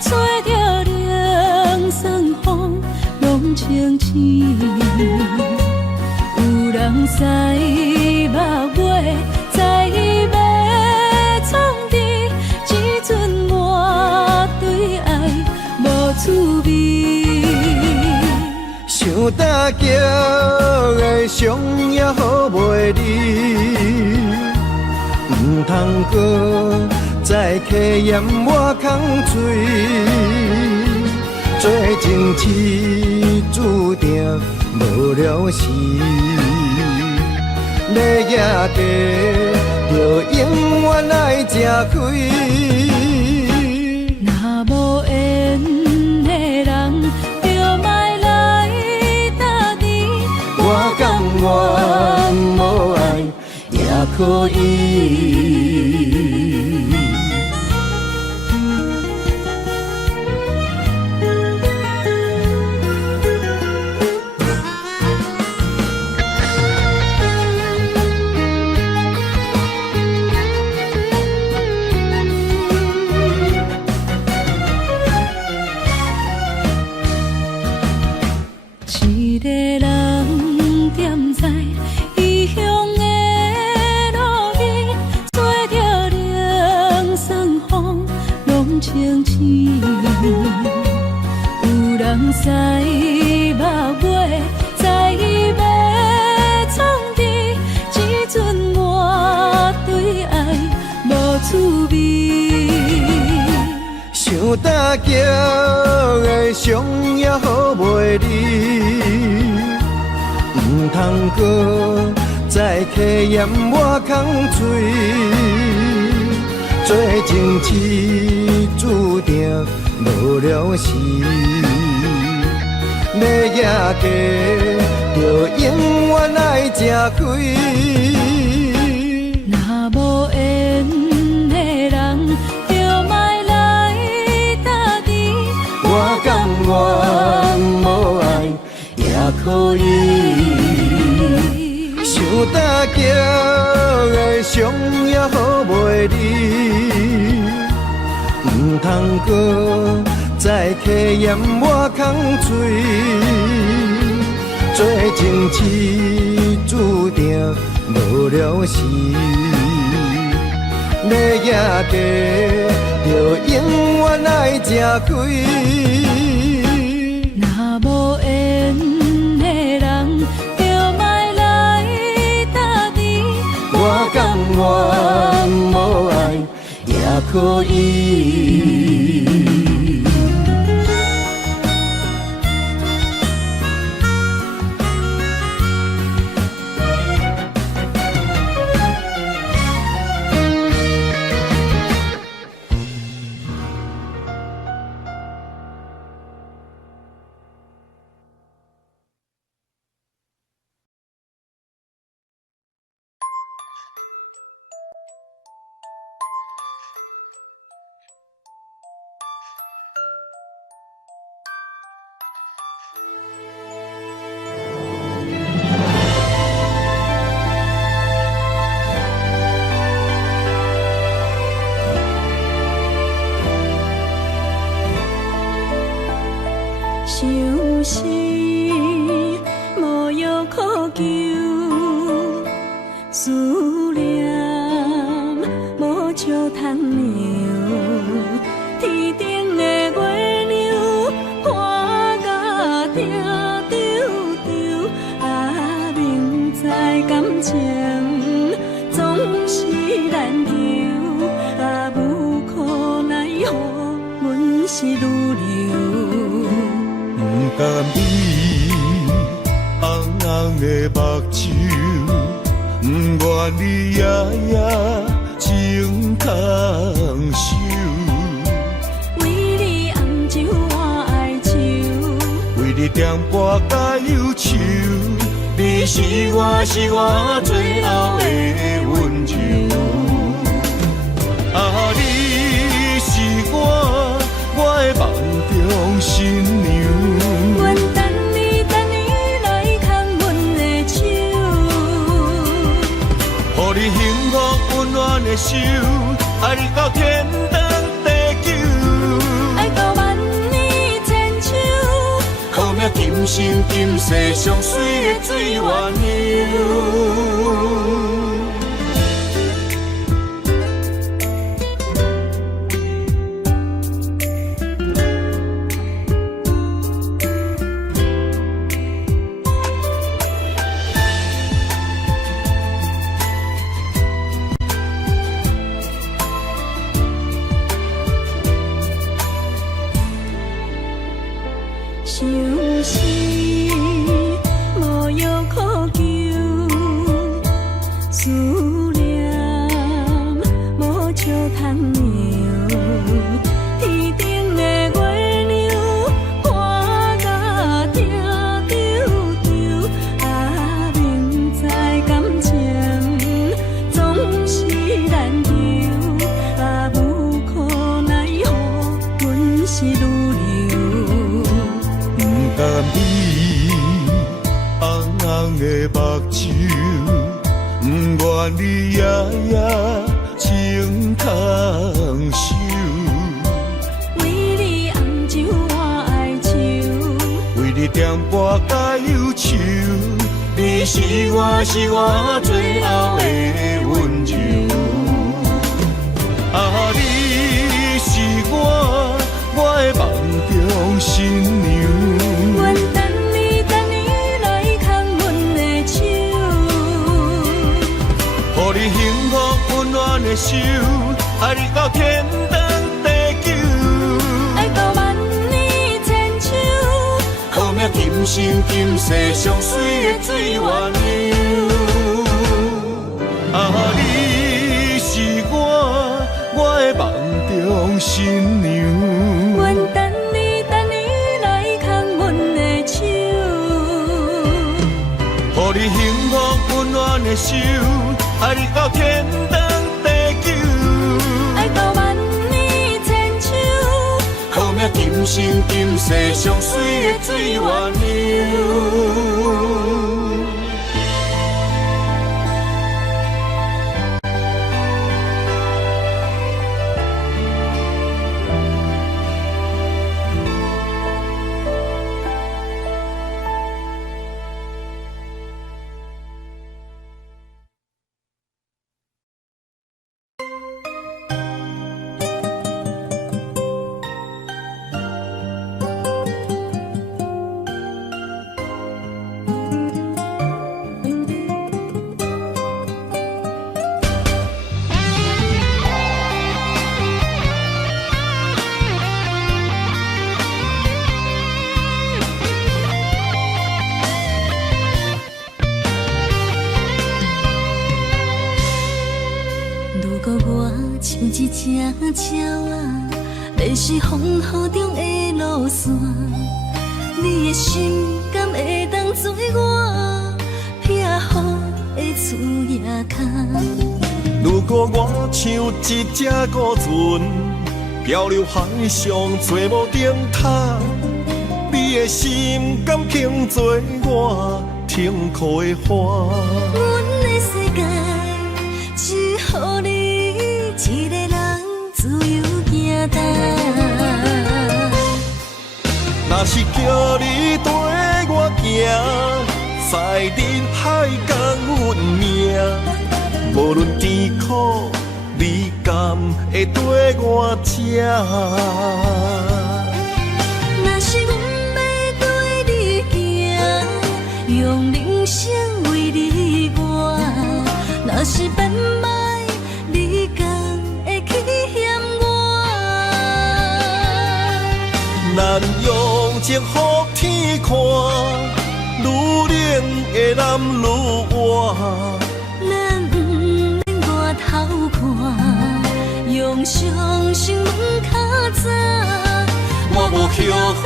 吹着冷霜风，拢清醒。有人驶目尾，在要创治，只准我对爱无滋味。想大桥的伤也好袂离，唔通搁再客嫌我空嘴，做情痴注定无了时，要野家就永远爱吃亏。若无缘的人，就莫来打你。我甘愿无爱也可以。一个人踮在异乡的路边，吹着冷霜风，拢清醒。有人驶目尾，在要创治，只准我对爱无滋味。想大桥的伤也好袂离，唔通搁再客嫌我空嘴，做情痴注定无了时，要野家就永远爱吃亏。若无缘的人，就莫来打你。我甘愿无爱也可以。想大桥的伤也好袂离，唔通搁再客嫌我空嘴，做情痴注定无了时，要行家，就永远爱吃亏。若无缘的人，就莫来搭敌。我甘愿无爱也可以。想是无药可救，思念无笑通留。天顶的月亮看甲听丢丢，啊，明知感情总是难求，啊，无可奈何，阮是愈留。不甘你红红的目睭，不愿你夜夜情空守。为你红酒换哀愁，为你点歌甲忧愁，你是我最后的温柔。啊，你是我的梦中新娘。阮等你来牵阮的手，予你幸福温暖的手，爱你到天长地久，爱到万年千秋，好命今生今世上水的水原流。想是无药可救，思念无笑通留。天顶的月亮看甲听丢丢，啊，明知感情总是难求，啊，无可奈何，阮是愈留。不甘你红红的目睭，不愿你夜夜情空守。为你红酒换哀愁，为你点歌甲忧愁，你是我最后的温柔。啊，你是我的梦中新娘。阮等你来牵阮的手，予你幸福温暖的手，爱你到天长地久，爱到万年千秋，好命今生今世上水的水原流。啊，你是我的梦中新娘。阮等你来牵阮的手，予你幸福温暖的手，爱你到天长地久，爱到万年千秋，好命今生今世上水的水原流。鸟啊，要是风雨中的落线，你的心敢会当做我撇予的厝野空？如果我像一只孤船，漂流海上做无顶塔，你的心敢肯做我停靠的花？阮的世界只予你一个人自由行动。若是叫你跟我行，在人海共阮命。无论甜苦，你敢会跟我吃？若是阮要对你行，用人生为你活，若是变歹，你敢会去嫌我？咱用情予天看，愈冷的男愈活。偷看，用双心门脚走，我无后悔，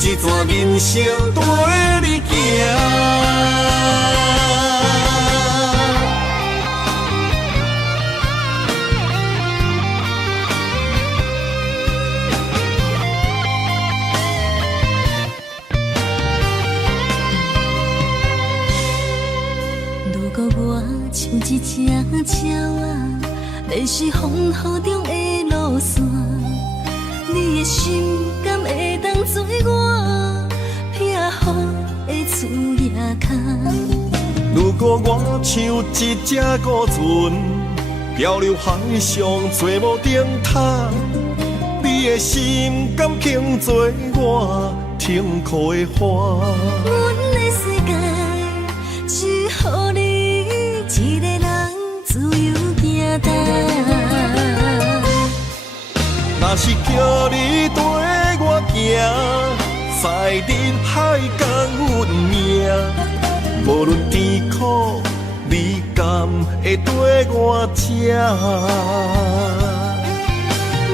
一段人生跟你行。如果我像一只鸟啊，要是风雨中的落线，你的心敢会当做我撇予的厝野空？如果我像一只孤船，漂流海上做无顶塔，你的心敢肯做我停靠的花？阮的世界只予你一个人自由行动。若是叫你跟我行，在人海共阮命。无论甜苦，你敢会跟我吃？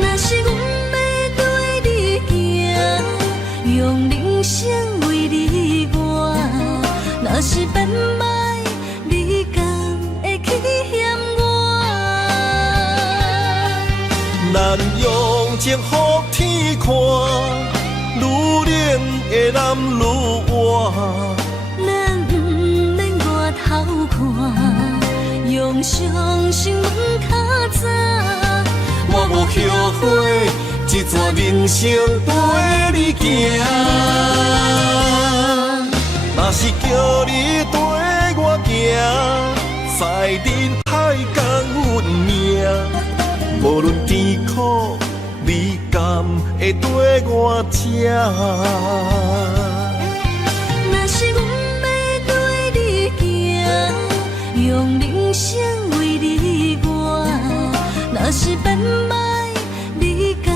若是阮要对你行，用人生为你活，若是变歹，你敢会去嫌我？咱用情予天看，愈冷的男愈活。咱不免外头看，用双心门脚走。我无后悔，一段人生跟你行。若是叫你跟我行，在人海共阮命。无论甜苦，你敢会跟我吃？若是阮要对你行，用人生为你活，若是变歹，你敢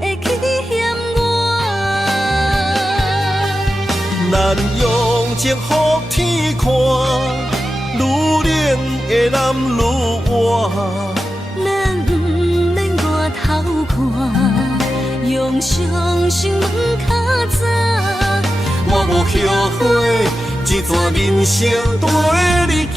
会去嫌我？咱用情予天看，愈冷的男愈活。咱不免外头看，用双心门脚走。我无后悔，一段人生跟你行。